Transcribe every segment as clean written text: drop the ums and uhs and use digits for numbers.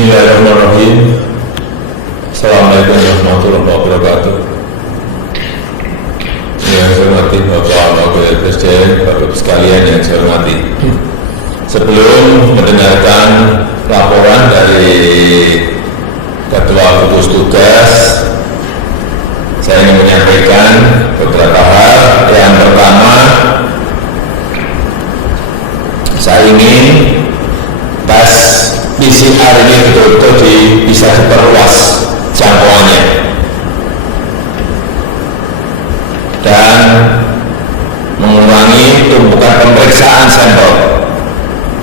Bismillahirrahmanirrahim. Assalamualaikum warahmatullahi wabarakatuh. Yang saya hormati Bapak Wakil Presiden, Bapak sekalian yang saya hormati. Sebelum mendengarkan laporan dari Ketua Gugus Tugas, saya ingin menyampaikan beberapa hal. Yang pertama, saya ingin tes PCR ini betul-betul bisa diperluas jangkauannya dan mengurangi tumpukan pemeriksaan sampel,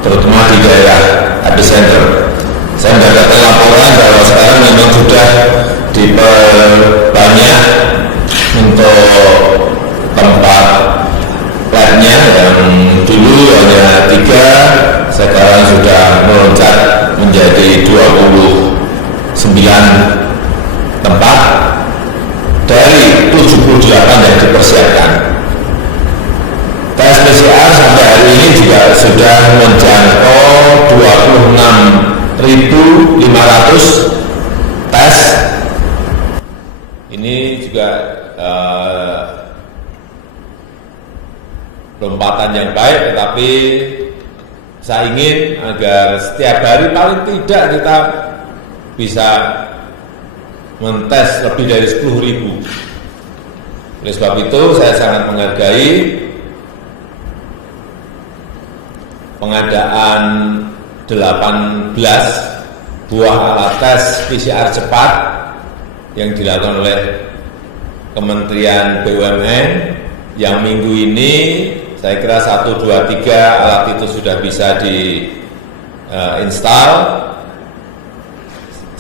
terutama di daerah epicenter. Saya mendapatkan laporan bahwa sekarang memang sudah diperbanyak untuk tempat labnya, yang dulu hanya 3, sekarang sudah melonjak menjadi 29 tempat dari 78 yang dipersiapkan. Tes PCR sampai hari ini juga sudah menjangkau 26.500 tes. Ini juga lompatan yang baik, tetapi saya ingin agar setiap hari paling tidak kita bisa mentes lebih dari 10.000. Oleh sebab itu saya sangat menghargai pengadaan 18 buah alat tes PCR cepat yang dilakukan oleh Kementerian BUMN, yang minggu ini saya kira 1, 2, 3 alat itu sudah bisa diinstal.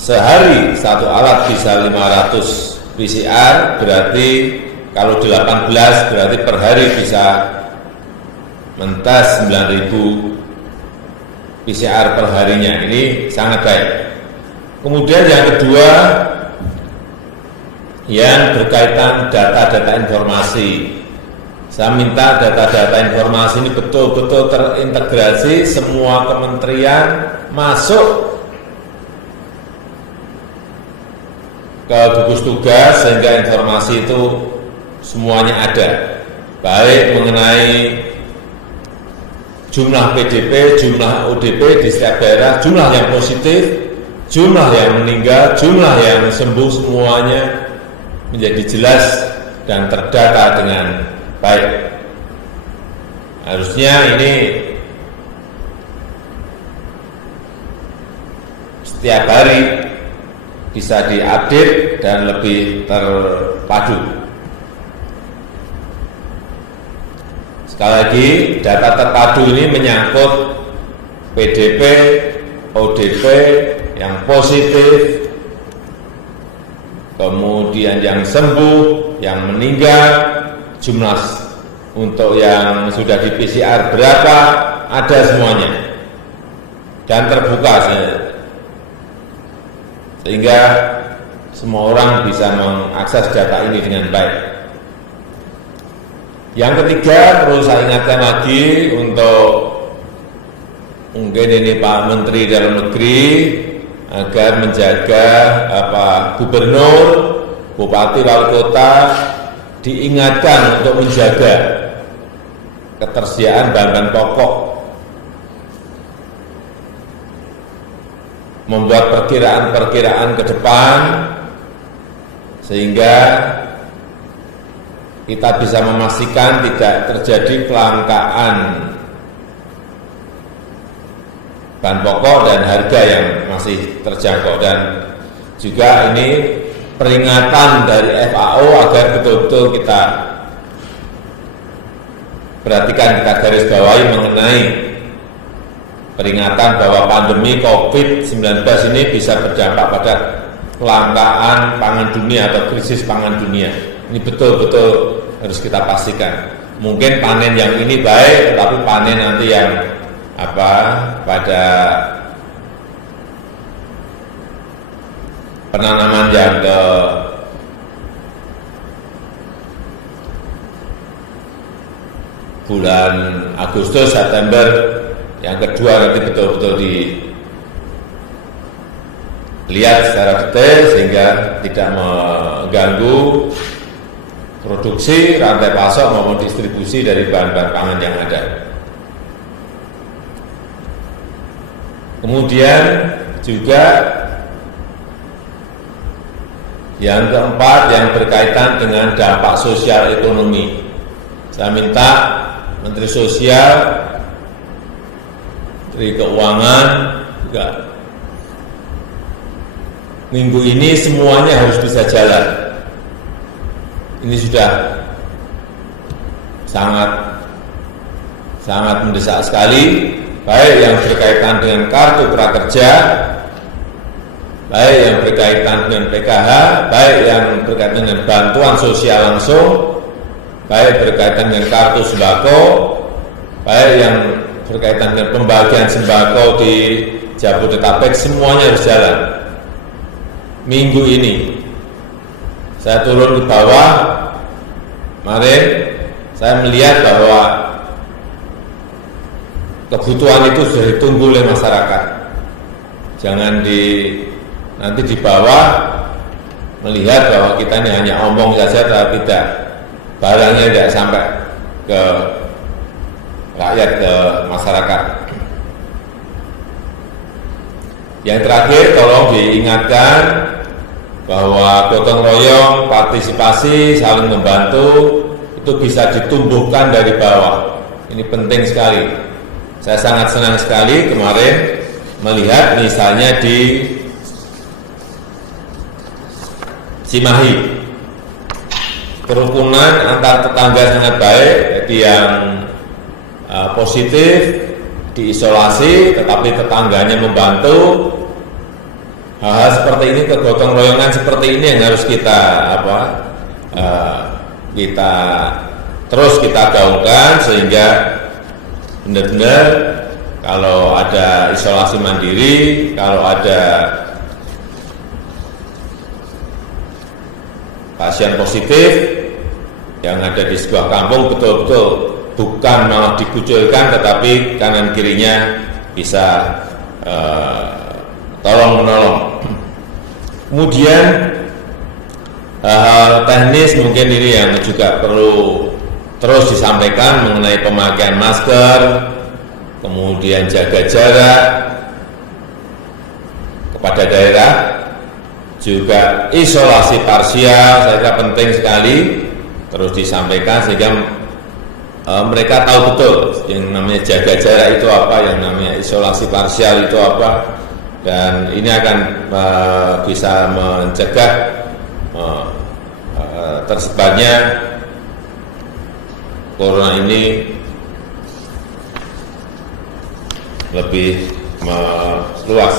Sehari satu alat bisa 500 PCR, berarti kalau 18 berarti per hari bisa mentes 9.000 PCR per harinya. Ini sangat baik. Kemudian yang kedua, yang berkaitan data-data informasi. Saya minta data-data informasi ini betul-betul terintegrasi, semua kementerian masuk ke gugus tugas sehingga informasi itu semuanya ada, baik mengenai jumlah PDP, jumlah ODP di setiap daerah, jumlah yang positif, jumlah yang meninggal, jumlah yang sembuh, semuanya menjadi jelas dan terdata dengan baik. Harusnya ini setiap hari bisa diupdate dan lebih terpadu. Sekali lagi, data terpadu ini menyangkut PDP, ODP yang positif, kemudian yang sembuh, yang meninggal, jumlah untuk yang sudah di PCR berapa, ada semuanya dan terbuka sehingga semua orang bisa mengakses data ini dengan baik. Yang ketiga, perlu saya ingatkan lagi untuk mungkin ini Pak Menteri Dalam Negeri, agar menjaga gubernur, bupati, wali kota diingatkan untuk menjaga ketersediaan bahan-bahan pokok, membuat perkiraan-perkiraan ke depan sehingga kita bisa memastikan tidak terjadi kelangkaan bahan pokok dan harga yang masih terjangkau. Dan juga ini peringatan dari FAO agar betul-betul kita perhatikan, kita garis bawahi mengenai peringatan bahwa pandemi COVID-19 ini bisa berdampak pada kelangkaan pangan dunia atau krisis pangan dunia. Ini betul-betul harus kita pastikan. Mungkin panen yang ini baik, tapi panen nanti yang pada penanaman yang ke bulan Agustus, September, yang kedua nanti betul-betul lihat secara detail sehingga tidak mengganggu produksi, rantai pasok maupun distribusi dari bahan-bahan pangan yang ada. Kemudian juga yang keempat yang berkaitan dengan dampak sosial ekonomi. Saya minta Menteri Sosial, Menteri Keuangan juga minggu ini semuanya harus bisa jalan. Ini sudah sangat mendesak sekali, baik yang berkaitan dengan kartu prakerja, baik yang berkaitan dengan PKH, baik yang berkaitan dengan bantuan sosial langsung, baik berkaitan dengan kartu sembako, baik yang berkaitan dengan pembagian sembako di Jabodetabek, semuanya harus jalan. Minggu ini saya turun ke bawah, kemarin saya melihat bahwa kebutuhan itu sudah ditunggu oleh masyarakat. Jangan nanti di bawah melihat bahwa kita ini hanya omong saja, tapi tidak, barangnya tidak sampai ke rakyat, ke masyarakat. Yang terakhir, tolong diingatkan bahwa gotong royong, partisipasi, saling membantu itu bisa ditumbuhkan dari bawah. Ini penting sekali. Saya sangat senang sekali kemarin melihat misalnya di Cimahi, kerukunan antar tetangga sangat baik, jadi yang positif diisolasi, tetapi tetangganya membantu. Hal-hal seperti ini, kegotong royongan seperti ini yang harus kita terus kita gaungkan sehingga benar-benar kalau ada isolasi mandiri, kalau ada pasien positif yang ada di sebuah kampung, betul-betul bukan malah dikucilkan, tetapi kanan kirinya bisa tolong menolong. Kemudian hal teknis mungkin ini yang juga perlu terus disampaikan mengenai pemakaian masker, kemudian jaga jarak kepada daerah, juga isolasi parsial, saya kira penting sekali terus disampaikan sehingga mereka tahu betul yang namanya jaga jarak itu apa, yang namanya isolasi parsial itu apa, dan ini akan bisa mencegah tersebarnya corona ini lebih meluas.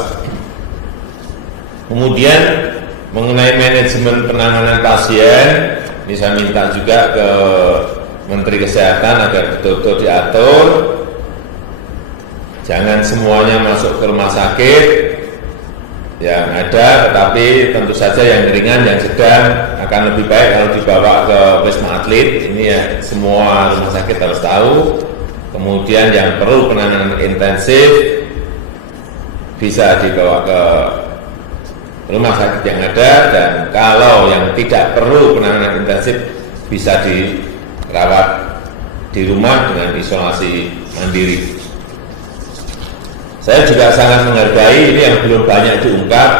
Kemudian mengenai manajemen penanganan pasien, ini saya minta juga ke Menteri Kesehatan agar betul-betul diatur, jangan semuanya masuk ke rumah sakit yang ada, tetapi tentu saja yang ringan, yang sedang akan lebih baik kalau dibawa ke Wisma Atlet. Ini ya semua rumah sakit harus tahu. Kemudian yang perlu penanganan intensif bisa dibawa ke rumah sakit yang ada, dan kalau yang tidak perlu penanganan intensif bisa dirawat di rumah dengan isolasi mandiri. Saya juga sangat menghargai ini yang belum banyak diungkap,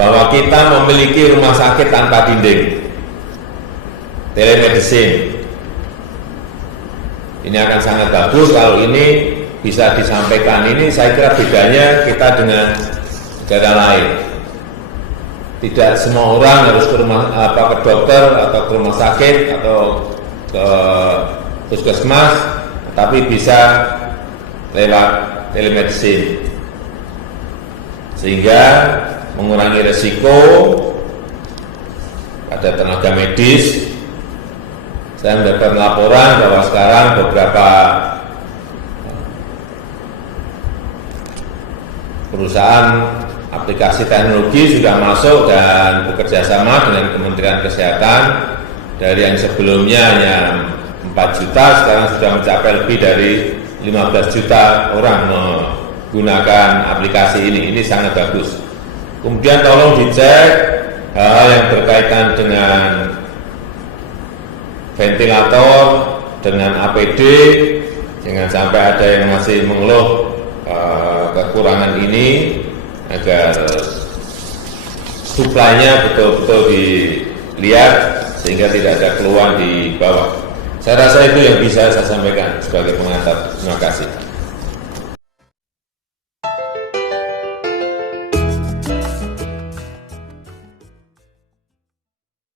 bahwa kita memiliki rumah sakit tanpa dinding, telemedicine. Ini akan sangat bagus kalau ini bisa disampaikan. Ini saya kira bedanya kita dengan negara lain. Tidak semua orang harus ke ke dokter atau ke rumah sakit atau ke puskesmas, tapi bisa lewat telemedicine, sehingga mengurangi resiko pada tenaga medis. Saya mendapat laporan bahwa sekarang beberapa perusahaan aplikasi teknologi sudah masuk dan bekerja sama dengan Kementerian Kesehatan. Dari yang sebelumnya hanya 4 juta, sekarang sudah mencapai lebih dari 15 juta orang menggunakan aplikasi ini. Ini sangat bagus. Kemudian tolong dicek hal-hal yang berkaitan dengan ventilator, dengan APD, jangan sampai ada yang masih mengeluh kekurangan ini, agar suplainya betul-betul dilihat sehingga tidak ada keluhan di bawah. Saya rasa itu yang bisa saya sampaikan sebagai pengantar. Terima kasih.